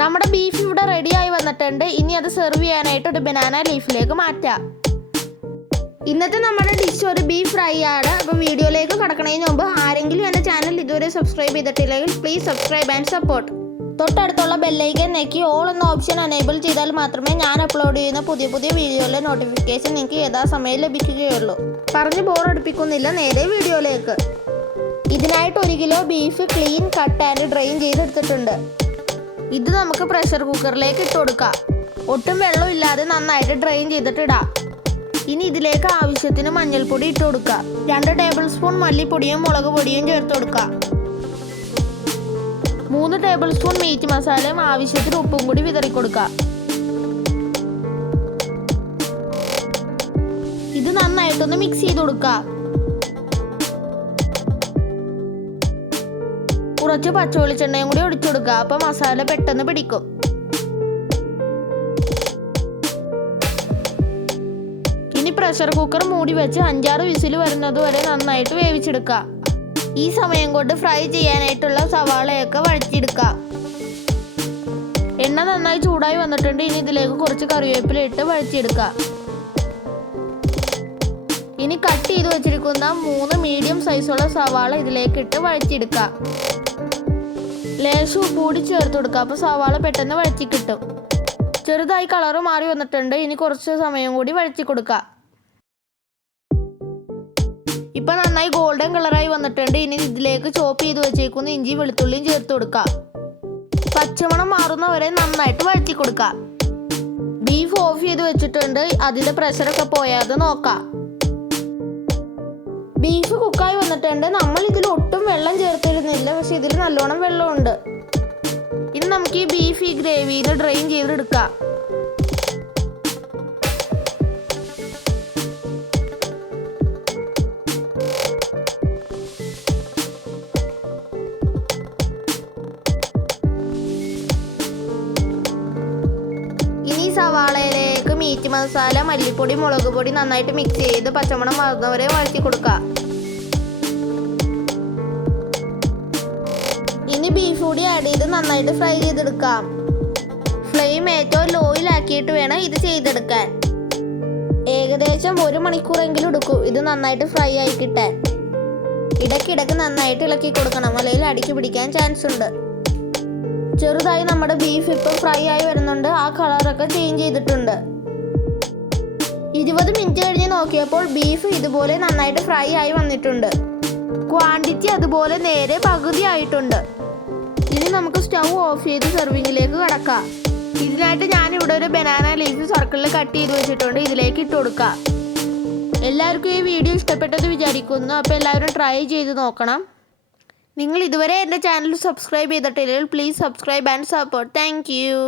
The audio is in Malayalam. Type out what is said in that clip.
നമ്മുടെ ബീഫ് ഇവിടെ റെഡിയായി വന്നിട്ടുണ്ട്. ഇനി അത് സെർവ് ചെയ്യാനായിട്ട് ഒരു ബനാന ലീഫിലേക്ക് മാറ്റാം. ഇന്നത്തെ നമ്മുടെ ഡിഷ് ഒരു ബീഫ് ഫ്രൈ ആണ്. അപ്പോൾ വീഡിയോയിലേക്ക് കടക്കുന്നതിന് മുമ്പ് ആരെങ്കിലും എൻ്റെ ചാനൽ ഇതുവരെ സബ്സ്ക്രൈബ് ചെയ്തിട്ടില്ലെങ്കിൽ പ്ലീസ് സബ്സ്ക്രൈബ് ആൻഡ് സപ്പോർട്ട്. തൊട്ടടുത്തുള്ള ബെല്ലൈക്കൻ ഞെക്കി ഓൾ എന്ന ഓപ്ഷൻ എനേബിൾ ചെയ്താൽ മാത്രമേ ഞാൻ അപ്ലോഡ് ചെയ്യുന്ന പുതിയ വീഡിയോയിലെ നോട്ടിഫിക്കേഷൻ നിങ്ങൾക്ക് യഥാസമയം ലഭിക്കുകയുള്ളൂ. പറഞ്ഞ് ബോറടിപ്പിക്കുന്നില്ല, നേരെ വീഡിയോയിലേക്ക്. ഇതിനായിട്ട് 1 kilo beef clean cut and drain ചെയ്തെടുത്തിട്ടുണ്ട്. ഇത് നമുക്ക് പ്രഷർ കുക്കറിലേക്ക് ഇട്ട് കൊടുക്കാം. ഒട്ടും വെള്ളമില്ലാതെ നന്നായിട്ട് ഡ്രെയിൻ ചെയ്തിട്ടിടാം. ഇനി ഇതിലേക്ക് ആവശ്യത്തിന് മഞ്ഞൾപ്പൊടി ഇട്ട് കൊടുക്കുക. 2 ടേബിൾ സ്പൂൺ മല്ലിപ്പൊടിയും മുളക് പൊടിയും ചേർത്ത് കൊടുക്കുക. 3 ടേബിൾ സ്പൂൺ മീറ്റ് മസാലയും ആവശ്യത്തിന് ഉപ്പും കൂടി വിതറി കൊടുക്കുക. ഇത് നന്നായിട്ടൊന്ന് മിക്സ് ചെയ്ത് കൊടുക്കുക. കുറച്ച് പച്ചവെളിച്ചെണ്ണയും കൂടി ഒഴിച്ചു കൊടുക്കുക. അപ്പോൾ മസാല പെട്ടെന്ന് പിടിക്കും. ഇനി പ്രഷർ കുക്കർ മൂടി വെച്ച് 5-6 വിസിൽ വരുന്നത് വരെ നന്നായിട്ട് വേവിച്ചെടുക്കുക. ഈ സമയം കൊണ്ട് ഫ്രൈ ചെയ്യാനായിട്ടുള്ള സവാളയൊക്കെ വഴറ്റിയെടുക്കുക. എണ്ണ നന്നായി ചൂടായി വന്നിട്ടുണ്ട്. ഇനി ഇതിലേക്ക് കുറച്ച് കറിവേപ്പില ഇട്ട് വഴറ്റിയെടുക്കുക. ഇനി കട്ട് ചെയ്ത് വെച്ചിരിക്കുന്ന 3 മീഡിയം സൈസുള്ള സവാള ഇതിലേക്ക് ഇട്ട് വഴറ്റിയെടുക്കുക. ലേശം ഉപ്പ് കൂടി ചേർത്ത് കൊടുക്കുക. അപ്പോൾ സവാള പെട്ടെന്ന് വഴറ്റി കിട്ടും. ചെറുതായി കളറ് മാറി വന്നിട്ടുണ്ട്. ഇനി കുറച്ച് സമയം കൂടി വഴറ്റി കൊടുക്കുക. ഇപ്പൊ നന്നായി ഗോൾഡൻ കളറായി വന്നിട്ടുണ്ട്. ഇനി ഇതിലേക്ക് ചോപ്പ് ചെയ്ത് വെച്ചേക്കുന്ന ഇഞ്ചി വെളുത്തുള്ളിയും ചേർത്ത് കൊടുക്കുക. പച്ചമണം മാറുന്നവരെ നന്നായിട്ട് വഴറ്റി കൊടുക്കുക. ബീഫ് ഓഫ് ചെയ്ത് വെച്ചിട്ടുണ്ട്. അതിന്റെ പ്രഷറൊക്കെ പോയാതെ നോക്കാം. ബീഫ് കുക്കായി വന്നിട്ടുണ്ട്. നമ്മൾ ഇതിൽ ഒട്ടും വെള്ളം ചേർത്തിരുന്നില്ല, പക്ഷെ ഇതിൽ നല്ലോണം വെള്ളമുണ്ട്. ഇനി നമുക്ക് ഈ ബീഫ് ഈ ഗ്രേവിയിൽ ഡ്രെയിൻ ചെയ്തെടുക്കാം. സവാളയിലേക്ക് മീറ്റ് മസാല, മല്ലിപ്പൊടി, മുളക് പൊടി നന്നായിട്ട് മിക്സ് ചെയ്ത് പച്ചമണം മാറുന്നവരെ വഴറ്റി കൊടുക്കുക. ഇനി ബീഫ് കൂടി ആഡ് ചെയ്ത് നന്നായിട്ട് ഫ്രൈ ചെയ്തെടുക്കാം. ഫ്ലെയിം ഏറ്റവും ലോയിലാക്കിയിട്ട് വേണം ഇത് ചെയ്തെടുക്കാൻ. ഏകദേശം 1 മണിക്കൂറെങ്കിലും എടുക്കും ഇത് നന്നായിട്ട് ഫ്രൈ ആയി കിട്ടാൻ. ഇടയ്ക്കിടയ്ക്ക് നന്നായിട്ട് ഇളക്കി കൊടുക്കണം, അല്ലെങ്കിൽ അടിക്ക് പിടിക്കാൻ ചാൻസ് ഉണ്ട്. ചെറുതായി നമ്മുടെ ബീഫ് ഇപ്പോൾ ഫ്രൈ ആയി വരുന്നുണ്ട്. ആ കളറൊക്കെ ചേഞ്ച് ചെയ്തിട്ടുണ്ട്. 20 മിനിറ്റ് കഴിഞ്ഞ് നോക്കിയപ്പോൾ ബീഫ് ഇതുപോലെ നന്നായിട്ട് ഫ്രൈ ആയി വന്നിട്ടുണ്ട്. ക്വാണ്ടിറ്റി അതുപോലെ നേരെ പകുതി ആയിട്ടുണ്ട്. ഇനി നമുക്ക് സ്റ്റൗ ഓഫ് ചെയ്ത് സെർവിങ്ങിലേക്ക് കടക്കാം. ഇതിനായിട്ട് ഞാനിവിടെ ഒരു ബനാന ലീഫ് സർക്കിളിൽ കട്ട് ചെയ്ത് വെച്ചിട്ടുണ്ട്. ഇതിലേക്ക് ഇട്ട് കൊടുക്കാം. എല്ലാവർക്കും ഈ വീഡിയോ ഇഷ്ടപ്പെട്ടെന്ന് വിചാരിക്കുന്നു. അപ്പോൾ എല്ലാവരും ട്രൈ ചെയ്ത് നോക്കണം. നിങ്ങൾ ഇതുവരെ എൻ്റെ ചാനൽ സബ്സ്ക്രൈബ് ചെയ്തിട്ടില്ലെങ്കിൽ please subscribe and support. Thank you.